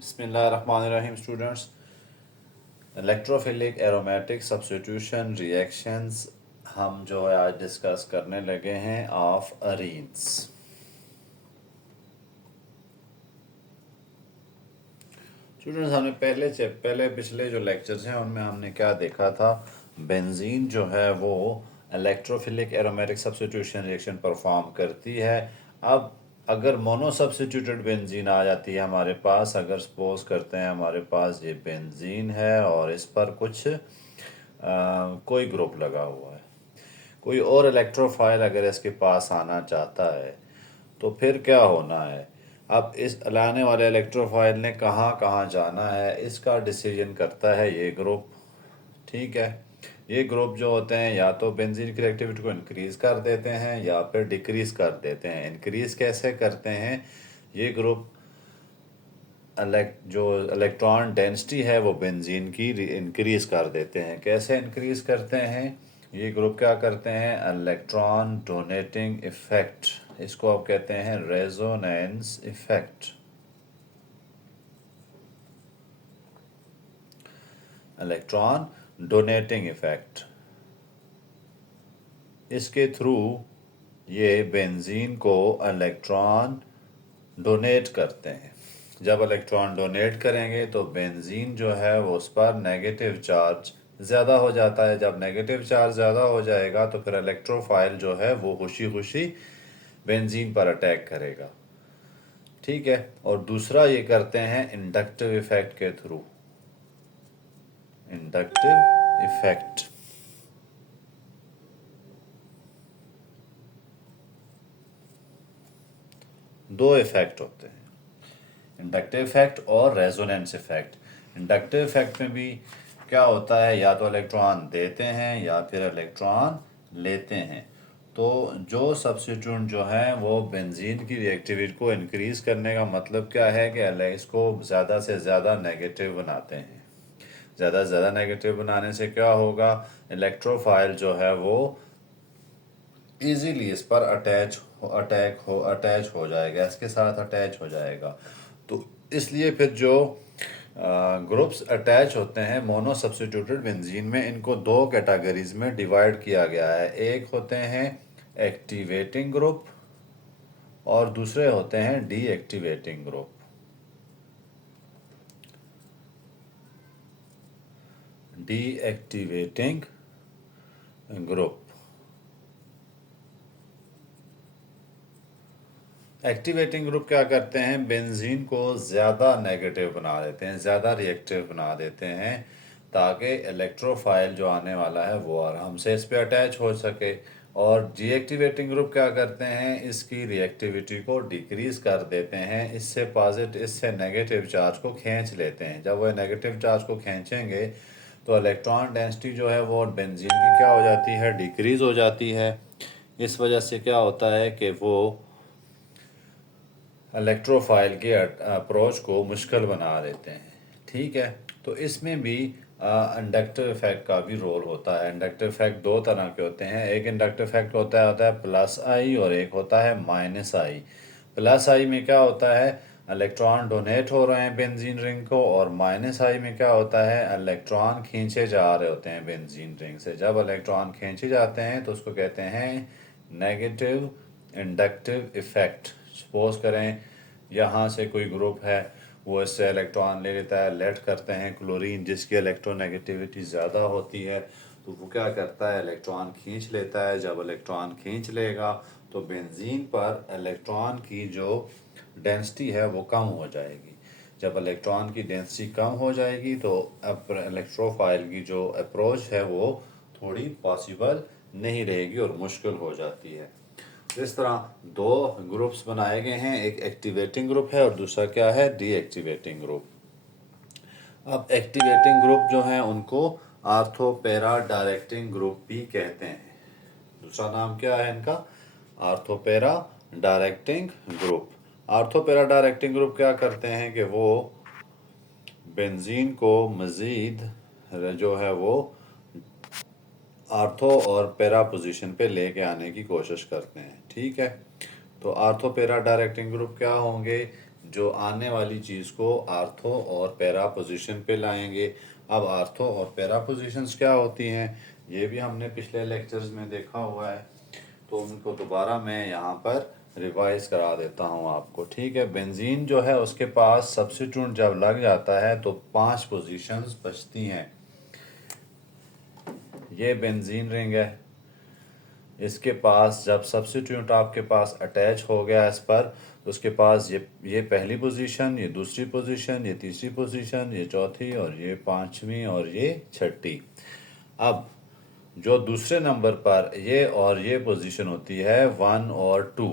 बिस्मिल्लाहिर्रहमानिर्रहीम students, electrophilic aromatic substitution reactions हम जो है आज डिस्कस करने लगे हैं ऑफ अरीन्स। स्टूडेंट्स, हमने पहले पिछले जो लेक्चर्स हैं उनमें हमने क्या देखा था। बेंजीन जो है वो electrophilic aromatic substitution reaction perform करती है। अब अगर मोनो सब्स्टिट्यूटेड बेंजीन आ जाती है हमारे पास, अगर सपोज करते हैं हमारे पास ये बेंजीन है और इस पर कुछ कोई ग्रुप लगा हुआ है, कोई और इलेक्ट्रोफाइल अगर इसके पास आना चाहता है तो फिर क्या होना है। अब इस लाने वाले इलेक्ट्रोफाइल ने कहाँ कहाँ जाना है इसका डिसीजन करता है ये ग्रुप। ठीक है, ये ग्रुप जो होते हैं या तो बेंजीन की रिएक्टिविटी को इंक्रीज कर देते हैं या फिर डिक्रीज कर देते हैं। इंक्रीज कैसे करते हैं, ये ग्रुप जो इलेक्ट्रॉन डेंसिटी है वो बेंजीन की इंक्रीज कर देते हैं। कैसे इंक्रीज करते हैं, ये ग्रुप क्या करते हैं, इलेक्ट्रॉन डोनेटिंग इफेक्ट, इसको आप कहते हैं resonance effect. Electron donating effect, इसके थ्रू ये बेंजीन को इलेक्ट्रॉन डोनेट करते हैं। जब इलेक्ट्रॉन डोनेट करेंगे तो बेंजीन जो है वो उस पर नेगेटिव चार्ज ज़्यादा हो जाता है। जब नेगेटिव चार्ज ज़्यादा हो जाएगा तो फिर इलेक्ट्रोफाइल जो है वो खुशी खुशी बेंजीन पर अटैक करेगा। ठीक है, और दूसरा ये करते हैं इंडक्टिव इफेक्ट के थ्रू। इंडक्टिव इफेक्ट, दो इफेक्ट होते हैं, इंडक्टिव इफेक्ट और रेजोनेंस इफेक्ट। इंडक्टिव इफेक्ट में भी क्या होता है, या तो इलेक्ट्रॉन देते हैं या फिर इलेक्ट्रॉन लेते हैं। तो जो सब्स्टिट्यूट जो है वो बेंजीन की रिएक्टिविटी को इंक्रीज करने का मतलब क्या है कि इसको ज़्यादा से ज़्यादा नेगेटिव बनाते हैं। ज़्यादा से ज़्यादा नेगेटिव बनाने से क्या होगा, इलेक्ट्रोफाइल जो है वो इजीली इस पर अटैच हो जाएगा, इसके साथ अटैच हो जाएगा। तो इसलिए फिर जो ग्रुप्स अटैच होते हैं मोनो सब्स्टिट्यूटेड बेंजीन में, इनको दो कैटेगरीज में डिवाइड किया गया है। एक होते हैं एक्टिवेटिंग ग्रुप और दूसरे होते हैं deactivating group. Deactivating group, activating group क्या करते हैं, बेंजीन को ज़्यादा नेगेटिव बना देते हैं, ज़्यादा रिएक्टिव बना देते हैं, ताकि इलेक्ट्रोफाइल जो आने वाला है वो आराम से इस पर अटैच हो सके। और डीएक्टिवेटिंग ग्रुप क्या करते हैं, इसकी रिएक्टिविटी को डिक्रीज कर देते हैं, इससे नेगेटिव चार्ज को खींच लेते हैं। जब वो नेगेटिव चार्ज को खींचेंगे तो इलेक्ट्रॉन डेंसिटी जो है वो बेंजीन की क्या हो जाती है, डिक्रीज हो जाती है। इस वजह से क्या होता है कि वो इलेक्ट्रोफाइल के अप्रोच को मुश्किल बना देते हैं। ठीक है, तो इसमें भी इंडक्टिव इफेक्ट का भी रोल होता है। इंडक्टिव इफेक्ट दो तरह के होते हैं, एक इंडक्टिव इफेक्ट होता है प्लस आई और एक होता है माइनस आई। प्लस आई में क्या होता है, इलेक्ट्रॉन डोनेट हो रहे हैं बेंजीन रिंग को, और माइनस आई में क्या होता है, इलेक्ट्रॉन खींचे जा रहे होते हैं बेंजीन रिंग से। जब इलेक्ट्रॉन खींचे जाते हैं तो उसको कहते हैं नेगेटिव इंडक्टिव इफेक्ट। सपोज करें यहाँ से कोई ग्रुप है, वो इससे इलेक्ट्रॉन ले लेता है, लेट करते हैं क्लोरीन जिसकी इलेक्ट्रोनेगेटिविटी ज़्यादा होती है, तो वो क्या करता है, इलेक्ट्रॉन खींच लेता है। जब इलेक्ट्रॉन खींच लेगा तो बेंजीन पर इलेक्ट्रॉन की जो डेंसिटी है वो कम हो जाएगी। जब इलेक्ट्रॉन की डेंसिटी कम हो जाएगी तो अब इलेक्ट्रोफाइल की जो अप्रोच है वो थोड़ी पॉसिबल नहीं रहेगी और मुश्किल हो जाती है। इस तरह दो ग्रुप्स बनाए गए हैं, एक एक्टिवेटिंग ग्रुप है और दूसरा क्या है, डीएक्टिवेटिंग ग्रुप। अब एक्टिवेटिंग ग्रुप जो है उनको आर्थो पैरा डायरेक्टिंग ग्रुप भी कहते हैं। दूसरा नाम क्या है इनका, ortho para directing group. Ortho para directing group क्या करते हैं कि वो बेंजीन को मज़ीद जो है वो आर्थो और पैरा पोजीशन पे लेके आने की कोशिश करते हैं। ठीक है, तो आर्थो पैरा डायरेक्टिंग ग्रुप क्या होंगे, जो आने वाली चीज़ को आर्थो और पैरा पोजीशन पे लाएंगे। अब आर्थो और पैरा पोजीशंस क्या होती हैं ये भी हमने पिछले लेक्चर्स में देखा हुआ है, तो उनको दोबारा मैं यहाँ पर रिवाइज करा देता हूँ आपको। ठीक है, बेंजीन जो है उसके पास सब्स्टिट्यूट जब लग जाता है तो 5 पोजीशंस बचती हैं। ये बेंजीन रिंग है, इसके पास जब सब्स्टिट्यूट आपके पास अटैच हो गया इस पर, तो उसके पास ये पहली पोजीशन, ये दूसरी पोजीशन, ये तीसरी पोजीशन, ये चौथी और ये पांचवी और ये छठी। अब जो दूसरे नंबर पर ये और ये पोजीशन होती है 1 और 2,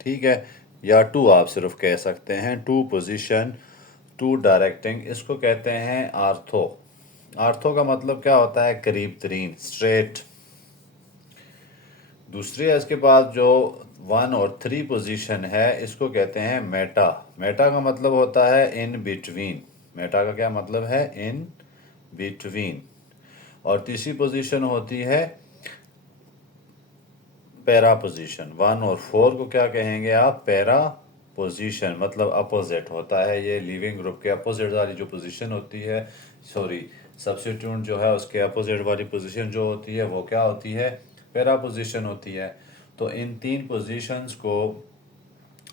ठीक है, या 2 आप सिर्फ कह सकते हैं, 2 पोजीशन, 2 डायरेक्टिंग, इसको कहते हैं आर्थो। आर्थो का मतलब क्या होता है? करीब तरीन, स्ट्रेट। दूसरी है इसके पास जो 1 और 3 पोजीशन है, इसको कहते हैं मेटा। मेटा का मतलब होता है इन बिटवीन। मेटा का क्या मतलब है? In between. और तीसरी पोजीशन होती है पैरा पोजीशन। 1 और 4 को क्या कहेंगे आप? पैरा पोजीशन, मतलब अपोजिट होता है। ये लिविंग ग्रुप के अपोजिट वाली जो पोजीशन होती है, सॉरी सब्स्टिट्यूट जो है उसके अपोजिट वाली पोजीशन जो होती है वो क्या होती है? पैरा पोजीशन होती है। तो इन 3 पोजीशंस को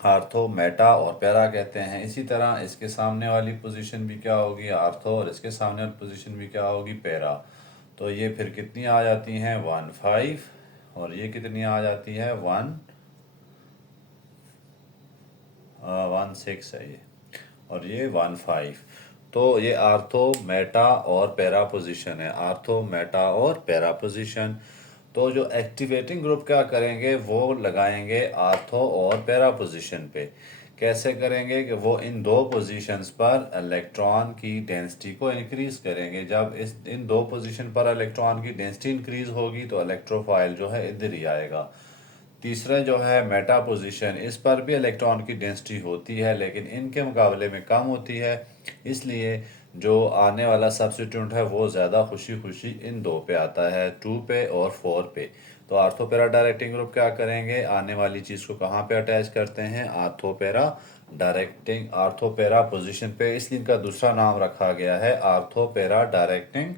आर्थो, मेटा और पैरा कहते हैं। इसी तरह इसके सामने वाली पोजीशन भी क्या होगी? आर्थो, और इसके सामने वाली पोजीशन भी क्या होगी? पैरा। तो ये फिर कितनी आ जाती हैं? 1 5, और ये कितनी आ जाती है? 1 1 6 है ये, और ये 1 5। तो ये आर्थो, मेटा और पैरा पोजीशन है। आर्थो, मेटा और पैरा पोजीशन। तो जो एक्टिवेटिंग ग्रुप क्या करेंगे, वो लगाएंगे आर्थो और पैरा पोजीशन पे। कैसे करेंगे कि वो इन दो पोजीशंस पर इलेक्ट्रॉन की डेंसिटी को इंक्रीज करेंगे। जब इन दो पोजीशन पर इलेक्ट्रॉन की डेंसिटी इंक्रीज होगी तो इलेक्ट्रोफाइल जो है इधर ही आएगा। तीसरा जो है मेटा पोजीशन, इस पर भी इलेक्ट्रॉन की डेंसिटी होती है लेकिन इनके मुकाबले में कम होती है, इसलिए जो आने वाला सब्स्टिट्यूट है वो ज़्यादा खुशी खुशी इन दो पे आता है, 2 पे और 4 पे। तो आर्थोपेरा डायरेक्टिंग ग्रुप क्या करेंगे? आने वाली चीज़ को कहाँ पे अटैच करते हैं? आर्थोपेरा डायरेक्टिंग, आर्थोपेरा पोजीशन पे, इसलिए इनका दूसरा नाम रखा गया है आर्थोपेरा डायरेक्टिंग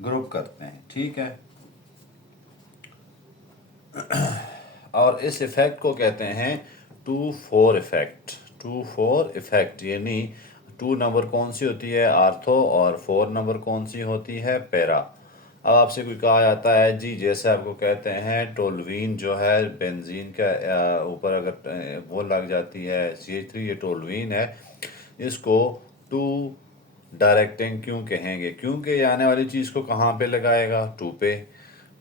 ग्रुप करते हैं। ठीक है, और इस इफेक्ट को कहते हैं 2-4 इफेक्ट। 2-4 इफेक्ट यानी 2 नंबर कौन सी होती है? आर्थो, और 4 नंबर कौन सी होती है? पैरा। अब आपसे कोई कहा जाता है जी, जैसे आपको कहते हैं टोलवीन जो है बेंजीन का ऊपर अगर वो लग जाती है CH3, ये टोलवीन है, इसको 2 डायरेक्टिंग क्यों कहेंगे? क्योंकि ये आने वाली चीज़ को कहाँ पे लगाएगा? 2 पे।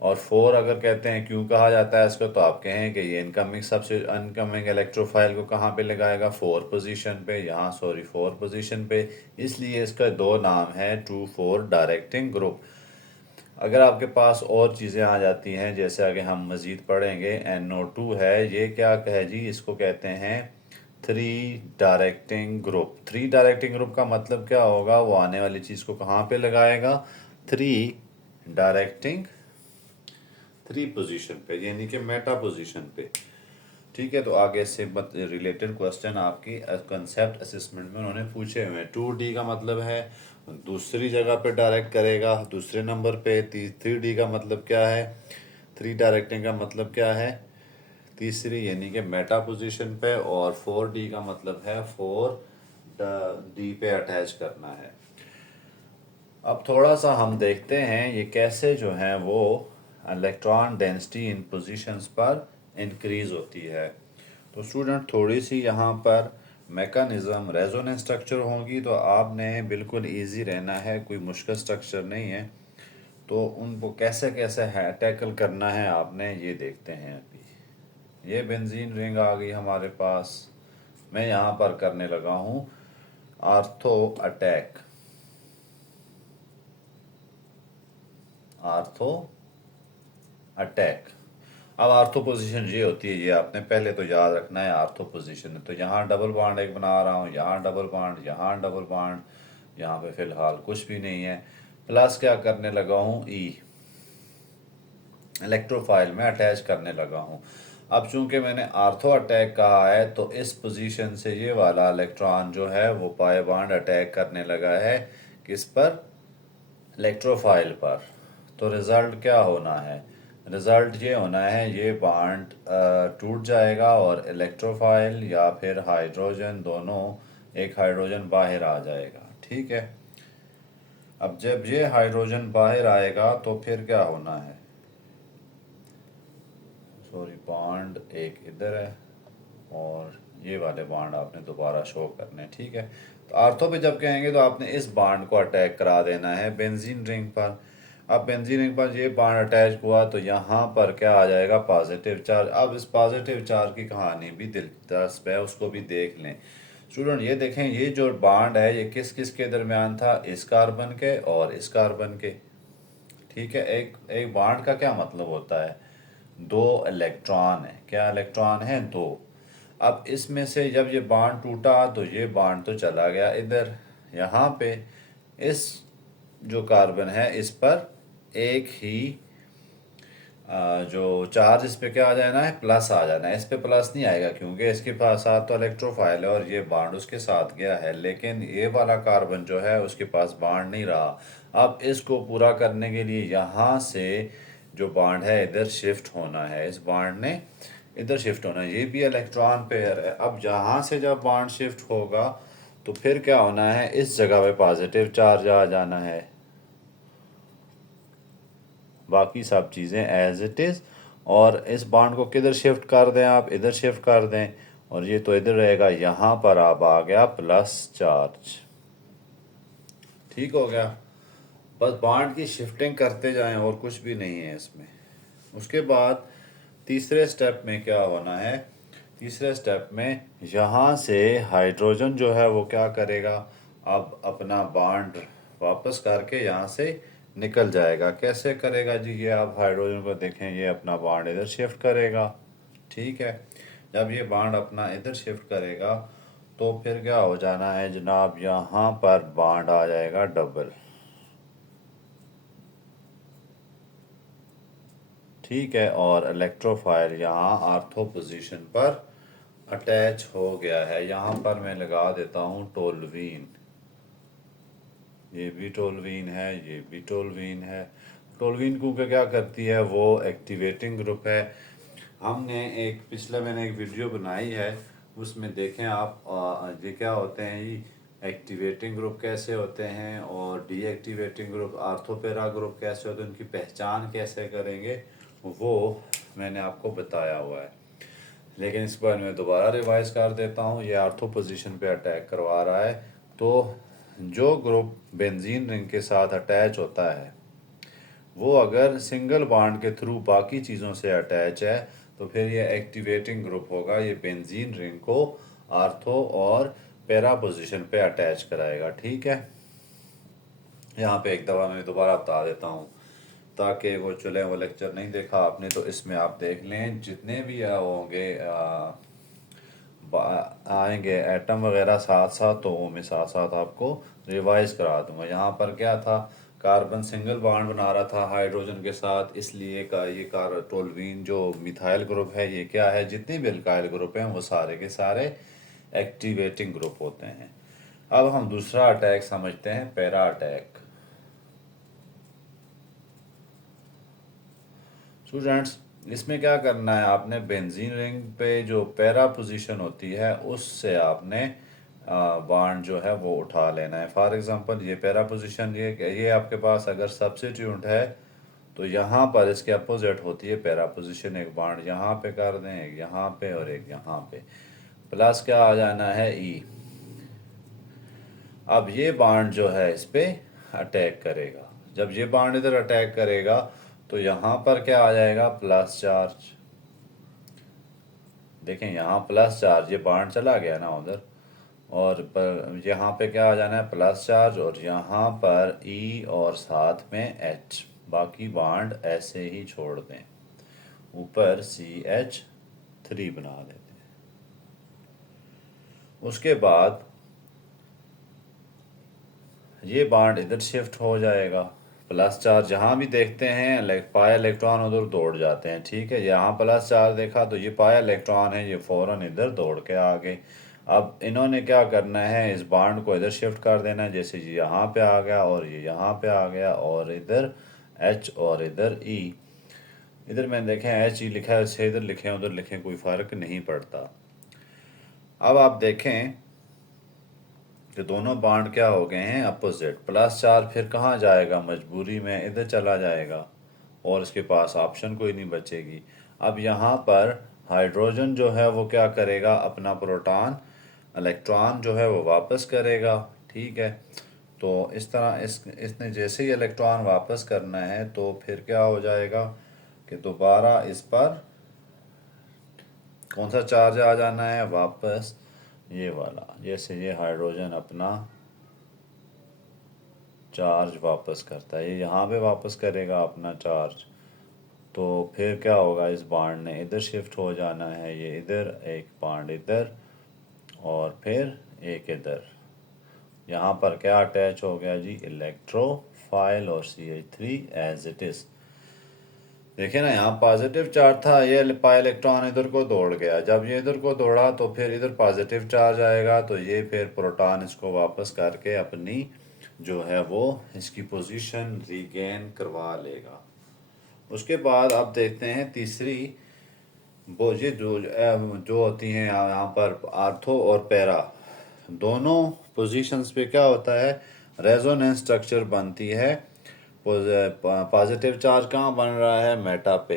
और 4 अगर कहते हैं क्यों कहा जाता है इसको, तो आप कहें कि ये इनकमिंग सबसे अनकमिंग इलेक्ट्रोफाइल को कहाँ पे लगाएगा? 4 पोजीशन पे, यहाँ सॉरी 4 पोजीशन पे, इसलिए इसका दो नाम है 2-4 डायरेक्टिंग ग्रुप। अगर आपके पास और चीज़ें आ जाती हैं, जैसे आगे हम मज़ीद पढ़ेंगे, NO2 है, ये क्या है जी? इसको कहते हैं 3 डायरेक्टिंग ग्रुप। 3 डायरेक्टिंग ग्रुप का मतलब क्या होगा? वो आने वाली चीज़ को कहाँ पे लगाएगा? 3 डायरेक्टिंग 3 पोजीशन पे, यानी कि मेटा पोजीशन पे। ठीक है, तो आगे से रिलेटेड क्वेश्चन आपकी कंसेप्ट असेसमेंट में उन्होंने पूछे हुए हैं। 2D का मतलब है दूसरी जगह पे डायरेक्ट करेगा, दूसरे नंबर पे। 3D का मतलब क्या है? 3 डायरेक्टिंग का मतलब क्या है? तीसरी, यानी कि मेटा पोजीशन पे। और 4D का मतलब है 4D पे अटैच करना है। अब थोड़ा सा हम देखते हैं ये कैसे जो है वो इलेक्ट्रॉन डेंसिटी इन पोजीशंस पर इंक्रीज होती है। तो स्टूडेंट थोड़ी सी यहाँ पर मैकेनिज्म, रेजोनेंस स्ट्रक्चर होगी, तो आपने बिल्कुल इजी रहना है, कोई मुश्किल स्ट्रक्चर नहीं है। तो उनको कैसे कैसे है टैकल करना है आपने, ये देखते हैं। अभी ये बेंजीन रिंग आ गई हमारे पास, मैं यहाँ पर करने लगा हूँ आर्थो अटैक। Ortho attack. अब आर्थो पोजीशन ये होती है, ये आपने पहले तो याद रखना है आर्थो पोजीशन। तो यहाँ डबल बॉन्ड एक बना रहा हूँ, यहाँ डबल बॉन्ड, यहाँ डबल बॉन्ड, यहाँ पे फिलहाल कुछ भी नहीं है। प्लस क्या करने लगा हूँ? ई, इलेक्ट्रोफाइल में अटैच करने लगा हूँ। अब चूंकि मैंने आर्थो अटैक कहा है तो इस पोजीशन से ये वाला इलेक्ट्रॉन जो है वो पाई बॉन्ड अटैक करने लगा है किस पर, इलेक्ट्रोफाइल पर। तो रिज़ल्ट क्या होना है, रिज़ल्ट ये होना है ये बॉन्ड टूट जाएगा और इलेक्ट्रोफाइल या फिर हाइड्रोजन दोनों, एक हाइड्रोजन बाहर आ जाएगा। ठीक है, अब जब ये हाइड्रोजन बाहर आएगा तो फिर क्या होना है, सॉरी बॉन्ड एक इधर है और ये वाले बॉन्ड आपने दोबारा शो करने। ठीक है, तो आर्थो पे जब कहेंगे तो आपने इस बॉन्ड को अटैक करा देना है बेंजीन रिंग पर। अब बेंजीन रिंग पर ये बॉन्ड अटैच हुआ तो यहाँ पर क्या आ जाएगा, पॉजिटिव चार्ज। अब इस पॉजिटिव चार्ज की कहानी भी दिलचस्प है, उसको भी देख लें। स्टूडेंट ये देखें, ये जो बॉन्ड है ये किस किस के दरमियान था, इस कार्बन के और इस कार्बन के। ठीक है, एक एक बॉन्ड का क्या मतलब होता है, दो इलेक्ट्रॉन है, क्या इलेक्ट्रॉन है, दो। अब इसमें से जब ये बॉन्ड टूटा तो ये बॉन्ड तो चला गया इधर, यहाँ पे इस जो कार्बन है इस पर एक ही जो चार्ज इस पे क्या आ जाना है, प्लस आ जाना है। इस पे प्लस नहीं आएगा क्योंकि इसके पास साथ तो इलेक्ट्रोफाइल है और ये बॉन्ड उसके साथ गया है, लेकिन ये वाला कार्बन जो है उसके पास बॉन्ड नहीं रहा। अब इसको पूरा करने के लिए यहाँ से जो बॉन्ड है इधर शिफ्ट होना है, इस बॉन्ड ने इधर शिफ्ट होना है, ये भी इलेक्ट्रॉन पेयर है। अब यहाँ से जब बॉन्ड शिफ्ट होगा तो फिर क्या होना है, इस जगह पे पॉजिटिव चार्ज आ जाना है, बाकी सब चीज़ें एज इट इज़। और इस बॉन्ड को किधर शिफ्ट कर दें, आप इधर शिफ्ट कर दें और ये तो इधर रहेगा, यहाँ पर अब आ गया प्लस चार्ज। ठीक हो गया, बस बॉन्ड की शिफ्टिंग करते जाएं और कुछ भी नहीं है इसमें। उसके बाद तीसरे स्टेप में क्या होना है, तीसरे स्टेप में यहाँ से हाइड्रोजन जो है वो क्या करेगा, अब अपना बॉन्ड वापस करके यहाँ से निकल जाएगा। कैसे करेगा जी, ये आप हाइड्रोजन को देखें, ये अपना बॉन्ड इधर शिफ्ट करेगा। ठीक है, जब ये बॉन्ड अपना इधर शिफ्ट करेगा तो फिर क्या हो जाना है जनाब, यहाँ पर बॉन्ड आ जाएगा डबल। ठीक है, और इलेक्ट्रोफाइल यहाँ आर्थो पोजीशन पर अटैच हो गया है। यहाँ पर मैं लगा देता हूँ टोल्वीन, ये भी टोल्वीन है, ये भी टोल्वीन है। टोल्वीन क्योंकि क्या करती है, वो एक्टिवेटिंग ग्रुप है। हमने एक पिछले मैंने एक वीडियो बनाई है, उसमें देखें आप ये क्या होते हैं, ये एक्टिवेटिंग ग्रुप कैसे होते हैं और डीएक्टिवेटिंग ग्रुप, आर्थोपेरा ग्रुप कैसे होते हैं, उनकी पहचान कैसे करेंगे, वो मैंने आपको बताया हुआ है। लेकिन इस बार मैं दोबारा रिवाइज कर देता हूँ। ये आर्थो पोजीशन पे अटैक करवा रहा है, तो जो ग्रुप बेंजीन रिंग के साथ अटैच होता है वो अगर सिंगल बॉन्ड के थ्रू बाकी चीज़ों से अटैच है तो फिर ये एक्टिवेटिंग ग्रुप होगा, ये बेंजीन रिंग को आर्थो और पैरा पोजीशन पे अटैच कराएगा। ठीक है, यहाँ पे एक दफ़ा मैं दोबारा बता देता हूँ ताकि वो चले, वो लेक्चर नहीं देखा आपने तो इसमें आप देख लें, जितने भी होंगे आएंगे एटम वगैरह साथ साथ, तो वो मैं साथ साथ आपको रिवाइज करा दूंगा। यहाँ पर क्या था, कार्बन सिंगल बॉन्ड बना रहा था हाइड्रोजन के साथ, इसलिए का ये कार टोल्वीन जो मिथाइल ग्रुप है ये क्या है, जितने भी अल्काइल ग्रुप हैं वो सारे के सारे एक्टिवेटिंग ग्रुप होते हैं। अब हम दूसरा अटैक समझते हैं, पैरा अटैक। स्टूडेंट्स इसमें क्या करना है, आपने बेंजीन रिंग पे जो पैरा पोजीशन होती है उससे आपने बॉन्ड जो है वो उठा लेना है। फॉर एग्जांपल ये पैरा पोजीशन, ये आपके पास अगर सब्स्टिट्यूट है तो यहाँ पर इसके अपोजिट होती है पैरा पोजीशन। एक बॉन्ड यहाँ पे कर दें, एक यहाँ पे और एक यहाँ पे, प्लस क्या आ जाना है ई। अब ये बॉन्ड जो है इस पे अटैक करेगा, जब ये बॉन्ड इधर अटैक करेगा तो यहाँ पर क्या आ जाएगा, प्लस चार्ज। देखें यहाँ प्लस चार्ज, ये बॉन्ड चला गया ना उधर, और यहाँ पे क्या आ जाना है, प्लस चार्ज, और यहाँ पर ई और साथ में एच। बाकी बॉन्ड ऐसे ही छोड़ दें, ऊपर CH3 बना देते हैं। उसके बाद ये बॉन्ड इधर शिफ्ट हो जाएगा, प्लस चार्ज जहाँ भी देखते हैं पाया इलेक्ट्रॉन उधर दौड़ जाते हैं, ठीक है। यहाँ प्लस चार्ज देखा तो ये पाया इलेक्ट्रॉन है, ये फौरन इधर दौड़ के आ गए। अब इन्होंने क्या करना है, इस बॉन्ड को इधर शिफ्ट कर देना है, जैसे ये यहाँ पे आ गया और ये यहाँ पे आ गया, और इधर एच और इधर ई। इधर मैंने देखें एच ई लिखा है, इसे इधर लिखें उधर लिखें कोई फ़र्क नहीं पड़ता। अब आप देखें कि दोनों बॉन्ड क्या हो गए हैं, अपोजिट। प्लस चार्ज फिर कहाँ जाएगा, मजबूरी में इधर चला जाएगा और इसके पास ऑप्शन कोई नहीं बचेगी। अब यहाँ पर हाइड्रोजन जो है वो क्या करेगा, अपना प्रोटॉन इलेक्ट्रॉन जो है वो वापस करेगा, ठीक है। तो इस तरह इसने जैसे ही इलेक्ट्रॉन वापस करना है तो फिर क्या हो जाएगा कि दोबारा इस पर कौन सा चार्ज आ जाना है वापस, ये वाला। जैसे ये हाइड्रोजन अपना चार्ज वापस करता है, ये यहाँ पे वापस करेगा अपना चार्ज, तो फिर क्या होगा, इस बॉन्ड ने इधर शिफ्ट हो जाना है, ये इधर एक बॉन्ड इधर और फिर एक इधर। यहाँ पर क्या अटैच हो गया जी, इलेक्ट्रोफाइल और CH3 एज इट इज़। देखिए ना, यहाँ पॉजिटिव चार्ज था, ये पाई इलेक्ट्रॉन इधर को दौड़ गया, जब ये इधर को दौड़ा तो फिर इधर पॉजिटिव चार्ज आएगा, तो ये फिर प्रोटॉन इसको वापस करके अपनी जो है वो इसकी पोजीशन रीगेन करवा लेगा। उसके बाद आप देखते हैं तीसरी, वो ये जो होती हैं यहाँ पर आर्थो और पैरा, दोनों पोजीशंस पे क्या होता है, रेजोनेंस स्ट्रक्चर बनती है। पॉजिटिव चार्ज कहाँ बन रहा है, मेटा पे,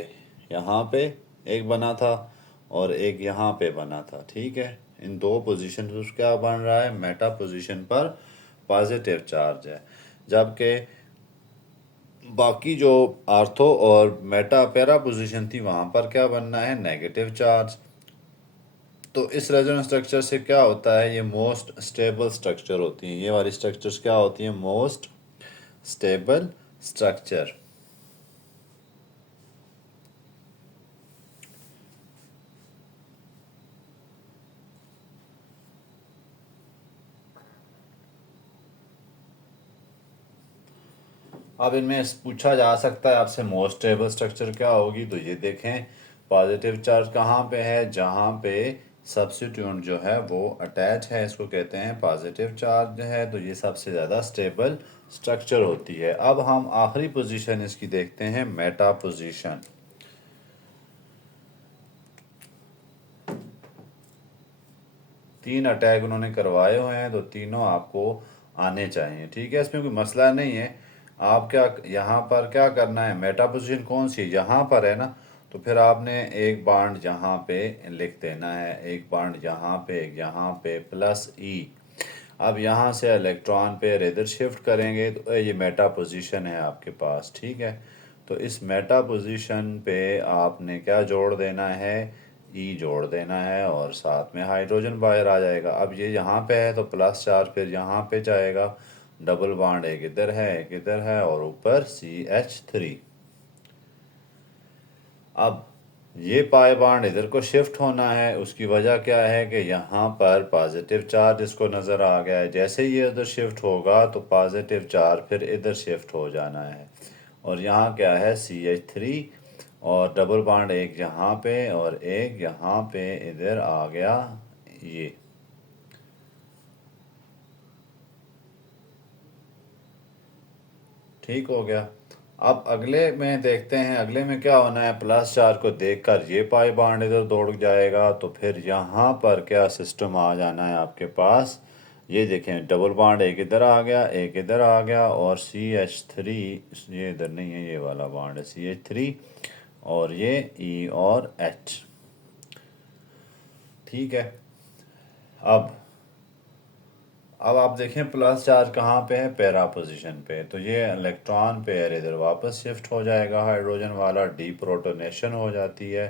यहाँ पे एक बना था और एक यहाँ पे बना था, ठीक है। इन दो पोजीशन पर क्या बन रहा है, मेटा पोजीशन पर पॉजिटिव चार्ज है, जबकि बाकी जो आर्थो और मेटा पैरा पोजीशन थी वहाँ पर क्या बनना है, नेगेटिव चार्ज। तो इस रेजोनेंस स्ट्रक्चर से क्या होता है, ये मोस्ट स्टेबल स्ट्रक्चर होती हैं, ये वाली स्ट्रक्चर्स क्या होती हैं, मोस्ट स्टेबल स्ट्रक्चर। अब इनमें पूछा जा सकता है आपसे मोस्ट स्टेबल स्ट्रक्चर क्या होगी, तो ये देखें पॉजिटिव चार्ज कहाँ पे है, जहाँ पे सब्स्टिट्यूएंट जो है वो अटैच है, इसको कहते हैं पॉजिटिव चार्ज है, तो ये सबसे ज़्यादा स्टेबल स्ट्रक्चर होती है। अब हम आखिरी पोजीशन इसकी देखते हैं, मेटा पोजीशन। तीन अटैक उन्होंने करवाए हुए हैं, तो तीनों आपको आने चाहिए, ठीक है, इसमें कोई मसला नहीं है। आप क्या यहाँ पर क्या करना है, मेटा पोजीशन कौन सी यहाँ पर है ना, तो फिर आपने एक बॉन्ड यहाँ पे लिख देना है, एक बॉन्ड यहाँ पे, एक यहाँ पे, प्लस ई। अब यहाँ से इलेक्ट्रॉन पेयर इधर शिफ्ट करेंगे तो ये मेटा पोजीशन है आपके पास, ठीक है। तो इस मेटा पोजीशन पे आपने क्या जोड़ देना है, ई जोड़ देना है, और साथ में हाइड्रोजन बाहर आ जाएगा। अब ये यहाँ पे है तो प्लस चार्ज फिर यहाँ पे जाएगा, डबल बॉन्ड एक इधर है एक इधर है, और ऊपर CH3। अब ये पाई बॉन्ड इधर को शिफ्ट होना है, उसकी वजह क्या है कि यहाँ पर पॉजिटिव चार्ज इसको नज़र आ गया है, जैसे ही ये उधर शिफ्ट होगा तो पॉजिटिव चार्ज फिर इधर शिफ्ट हो जाना है, और यहाँ क्या है, CH3, और डबल बॉन्ड एक यहाँ पे और एक यहाँ पे इधर आ गया, ये ठीक हो गया। अब अगले में देखते हैं, अगले में क्या होना है, प्लस चार्ज को देखकर ये पाई बॉन्ड इधर दौड़ जाएगा, तो फिर यहाँ पर क्या सिस्टम आ जाना है आपके पास, ये देखें डबल बॉन्ड एक इधर आ गया एक इधर आ गया, और CH3, ये इधर नहीं है, ये वाला बॉन्ड है CH3, और ये E और H, ठीक है। अब आप देखें प्लस चार्ज कहाँ पे है, पैरा पोजीशन पे, तो ये इलेक्ट्रॉन पेयर इधर वापस शिफ्ट हो जाएगा, हाइड्रोजन वाला डीप्रोटोनेशन हो जाती है,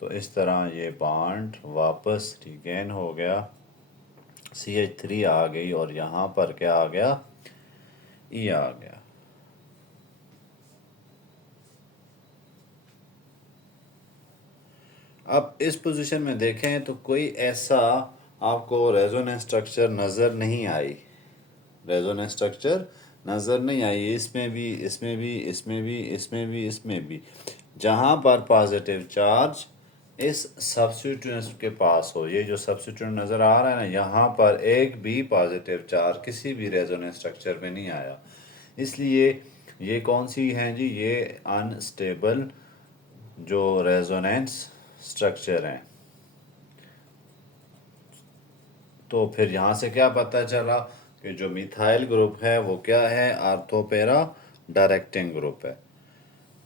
तो इस तरह ये बॉन्ड वापस रिगेन हो गया, CH3 आ गई, और यहाँ पर क्या आ गया, E आ गया। अब इस पोजीशन में देखें तो कोई ऐसा आपको रेजोनेंस स्ट्रक्चर नज़र नहीं आई, रेजोनेंस स्ट्रक्चर नज़र नहीं आई, इसमें भी, इसमें भी, इसमें भी, इसमें भी, इसमें भी। जहाँ पर पॉजिटिव चार्ज इस सब्स्टिट्यूएंट्स के पास हो, ये जो सब्स्टिट्यूएंट नज़र आ रहा है ना, यहाँ पर एक भी पॉजिटिव चार्ज किसी भी रेजोनेंस स्ट्रक्चर में नहीं आया। इसलिए ये कौन सी हैं जी, ये अनस्टेबल जो रेजोनेंस स्ट्रक्चर हैं। तो फिर यहाँ से क्या पता चला कि जो मिथाइल ग्रुप है वो क्या है, आर्थोपेरा डायरेक्टिंग ग्रुप है।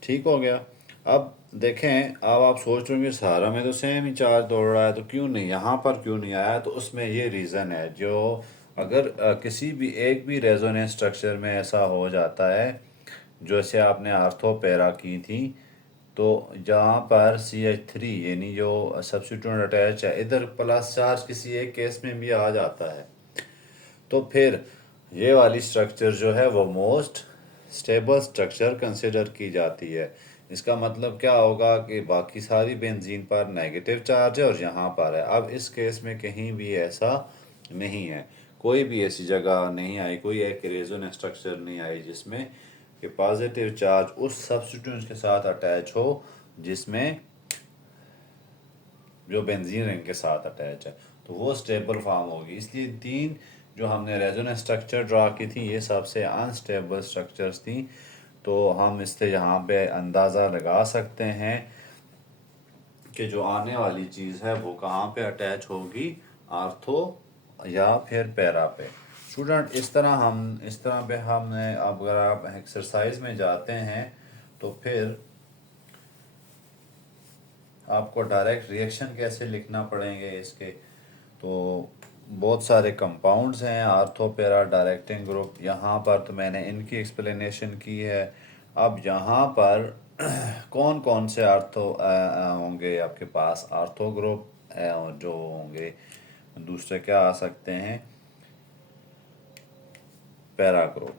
ठीक हो गया। अब देखें, अब आप सोच रहे होंगे सारा में तो सेम ही चार्ज दौड़ रहा है, तो क्यों नहीं यहाँ पर क्यों नहीं आया? तो उसमें ये रीज़न है, जो अगर किसी भी एक भी रेजोनेंस स्ट्रक्चर में ऐसा हो जाता है, जैसे आपने आर्थोपेरा की थी, तो जहाँ पर CH3 यानी जो सब्स्टिट्यूएंट अटैच है, इधर प्लस चार्ज किसी एक केस में भी आ जाता है, तो फिर ये वाली स्ट्रक्चर जो है वो मोस्ट स्टेबल स्ट्रक्चर कंसिडर की जाती है। इसका मतलब क्या होगा कि बाकी सारी बेंजीन पर नेगेटिव चार्ज है और यहाँ पर है। अब इस केस में कहीं भी ऐसा नहीं है, कोई भी ऐसी जगह नहीं आई, कोई एक रेजोनेंस स्ट्रक्चर नहीं आई जिसमें कि पॉजिटिव चार्ज उस सब्स्टिट्यूएंट के साथ अटैच हो जिसमें जो बेंजीन रिंग के साथ अटैच है, तो वो स्टेबल फॉर्म होगी। इसलिए तीन जो हमने रेजोनेंस स्ट्रक्चर ड्रा की थी, ये सबसे अनस्टेबल स्ट्रक्चर्स थी। तो हम इससे यहाँ पे अंदाज़ा लगा सकते हैं कि जो आने वाली चीज़ है वो कहाँ पे अटैच होगी, आर्थो या फिर पैरा पे। स्टूडेंट, इस तरह पे हमने, अब अगर आप एक्सरसाइज में जाते हैं तो फिर आपको डायरेक्ट रिएक्शन कैसे लिखना पड़ेंगे इसके, तो बहुत सारे कंपाउंड्स हैं आर्थोपेरा डायरेक्टिंग ग्रुप। यहाँ पर तो मैंने इनकी एक्सप्लेनेशन की है। अब यहाँ पर कौन कौन से आर्थो होंगे आपके पास, आर्थो ग्रुप जो होंगे, दूसरे क्या आ सकते हैं, पैरा ग्रुप।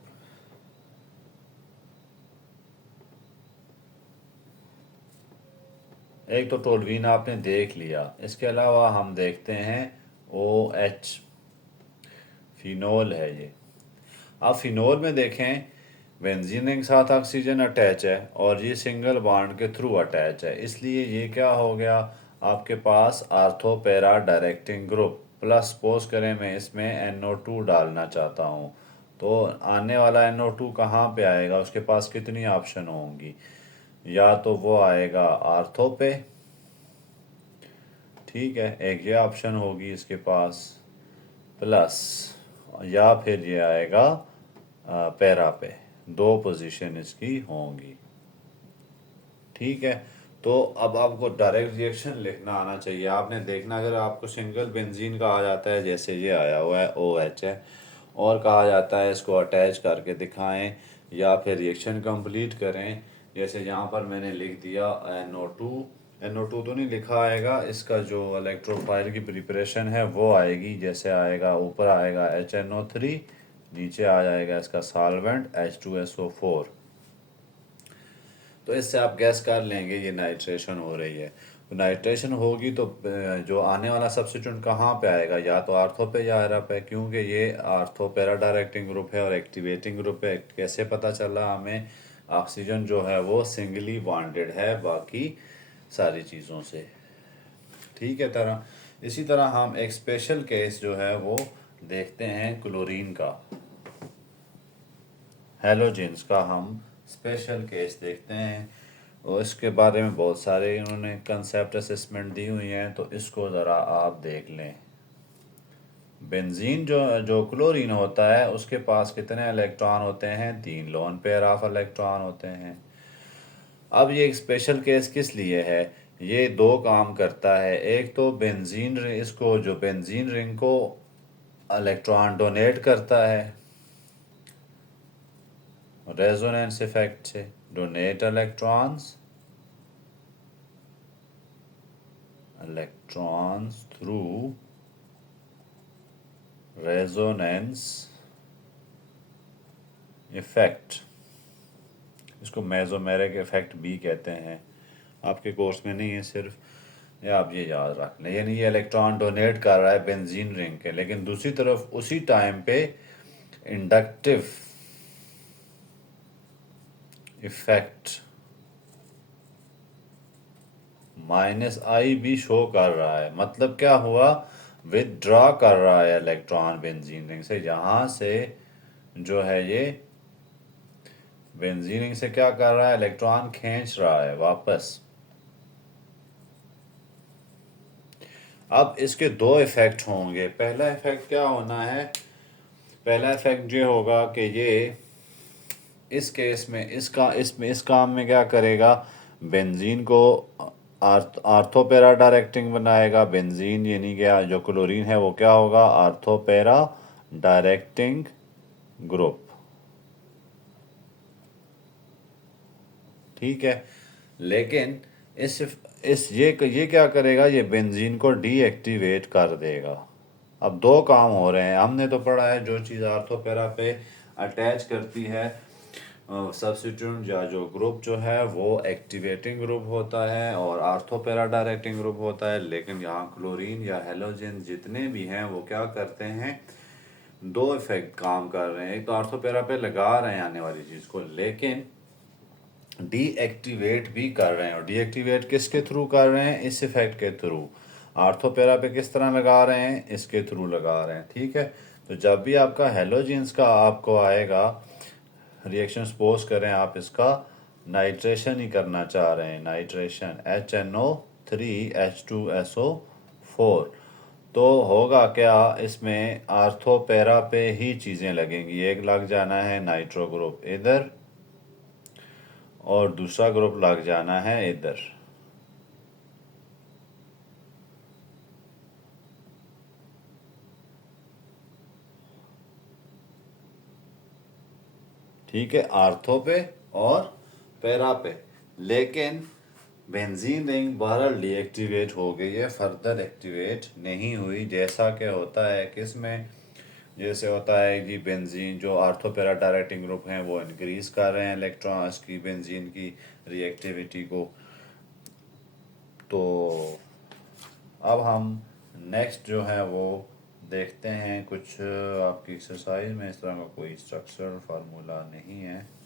एक तो टोल्वीन आपने देख लिया, इसके अलावा हम देखते हैं OH, फिनोल है ये। आप फिनोल में देखें, बेंजीन के साथ ऑक्सीजन अटैच है और ये सिंगल बॉन्ड के थ्रू अटैच है, इसलिए ये क्या हो गया आपके पास, ortho para directing group. Plus suppose करें मैं इसमें NO2 डालना चाहता हूँ, तो आने वाला NO2 कहाँ पे आएगा, उसके पास कितनी ऑप्शन होंगी, या तो वो आएगा आर्थो पे, ठीक है, एक ये ऑप्शन होगी इसके पास, प्लस, या फिर ये आएगा पैरा पे। दो पोजीशन इसकी होंगी, ठीक है। तो अब आपको डायरेक्ट रिएक्शन लिखना आना चाहिए। आपने देखना, अगर आपको सिंगल बेंजीन कहा जाता है, जैसे ये आया हुआ है OH है, और कहा जाता है इसको अटैच करके दिखाएं या फिर रिएक्शन कंप्लीट करें, जैसे यहाँ पर मैंने लिख दिया NO2, NO2 तो नहीं लिखा आएगा, इसका जो इलेक्ट्रोफाइल की प्रिपरेशन है वो आएगी, जैसे आएगा ऊपर आएगा HNO3, नीचे आ जाएगा इसका सॉल्वेंट H2SO4। तो इससे आप गैस कर लेंगे ये नाइट्रेशन हो रही है। तो नाइट्रेशन होगी तो जो आने वाला सब्स्टिट्यूएंट कहाँ पे आएगा, या तो आर्थो पे या एरा पे, क्योंकि ये आर्थो पैरा डायरेक्टिंग ग्रुप है और एक्टिवेटिंग ग्रुप है। कैसे पता चला हमें, ऑक्सीजन जो है वो सिंगली बॉन्डेड है बाकी सारी चीज़ों से, ठीक है। इसी तरह हम एक स्पेशल केस जो है वो देखते हैं क्लोरीन का, हेलोजेंस का हम स्पेशल केस देखते हैं, और इसके बारे में बहुत सारे इन्होंने कंसेप्ट असेसमेंट दी हुई हैं, तो इसको ज़रा आप देख लें। बेंजीन जो जो क्लोरीन होता है उसके पास कितने इलेक्ट्रॉन होते हैं, 3 लोन पेयर ऑफ इलेक्ट्रॉन होते हैं। अब ये एक स्पेशल केस किस लिए है, ये दो काम करता है। एक तो बेंजीन इसको, जो बेंजीन रिंग को इलेक्ट्रॉन डोनेट करता है रेजोनेंस इफेक्ट से, donate electrons through resonance effect, इसको मेसोमेरिक इफेक्ट भी कहते हैं। आपके कोर्स में नहीं है सिर्फ, या आप ये याद रख लें, यानी ये इलेक्ट्रॉन डोनेट कर रहा है बेंजीन रिंग के, लेकिन दूसरी तरफ उसी टाइम पे इंडक्टिव इफेक्ट -I भी शो कर रहा है, मतलब क्या हुआ, विदड्रॉ कर रहा है इलेक्ट्रॉन बेंजीन रिंग से। यहाँ से जो है ये बेंजीन रिंग से क्या कर रहा है, इलेक्ट्रॉन खींच रहा है वापस। अब इसके दो इफेक्ट होंगे। पहला इफेक्ट क्या होना है, पहला इफेक्ट ये होगा कि ये इस केस में इस काम में क्या करेगा, बेंजीन को आर्थोपेरा डायरेक्टिंग बनाएगा। बेंजीन यानी क्या, जो क्लोरीन है वो क्या होगा, आर्थोपेरा डायरेक्टिंग ग्रुप। ठीक है, लेकिन इस ये क्या करेगा, ये बेंजीन को डीएक्टिवेट कर देगा। अब दो काम हो रहे हैं। हमने तो पढ़ा है जो चीज़ आर्थोपेरा पे अटैच करती है सब्स्टिट्यूएंट या जो ग्रुप जो है वो एक्टिवेटिंग ग्रुप होता है और आर्थोपेरा डायरेक्टिंग ग्रुप होता है। लेकिन यहाँ क्लोरीन या हेलोजन जितने भी हैं वो क्या करते हैं, दो इफेक्ट काम कर रहे हैं। एक तो आर्थोपेरा पे लगा रहे हैं आने वाली चीज़ को, लेकिन डीएक्टिवेट भी कर रहे हैं। और डीएक्टिवेट किसके थ्रू कर रहे हैं, इस इफेक्ट के थ्रू। आर्थोपेरा पे किस तरह लगा रहे हैं, इसके थ्रू लगा रहे हैं। ठीक है, तो जब भी आपका हेलोजेंस का आपको आएगा रिएक्शन, सपोज करें आप इसका नाइट्रेशन ही करना चाह रहे हैं, नाइट्रेशन HNO3H2SO4, तो होगा क्या, इसमें आर्थोपेरा पे ही चीज़ें लगेंगी। एक लग जाना है नाइट्रो ग्रुप इधर और दूसरा ग्रुप लग जाना है इधर। ठीक है, आर्थो पे और पैरा पे। लेकिन बेंजीन रिंग बहरहाल डीएक्टिवेट हो गई है, फर्दर एक्टिवेट नहीं हुई। जैसा कि होता है किसमें, जैसे होता है कि बेंजीन जो आर्थो पैरा डायरेक्टिंग ग्रुप हैं वो इंक्रीज कर रहे हैं इलेक्ट्रॉन्स की, बेंजीन की रिएक्टिविटी को। तो अब हम नेक्स्ट जो है वो देखते हैं कुछ आपकी एक्सरसाइज में। इस तरह का कोई स्ट्रक्चरल फार्मूला नहीं है।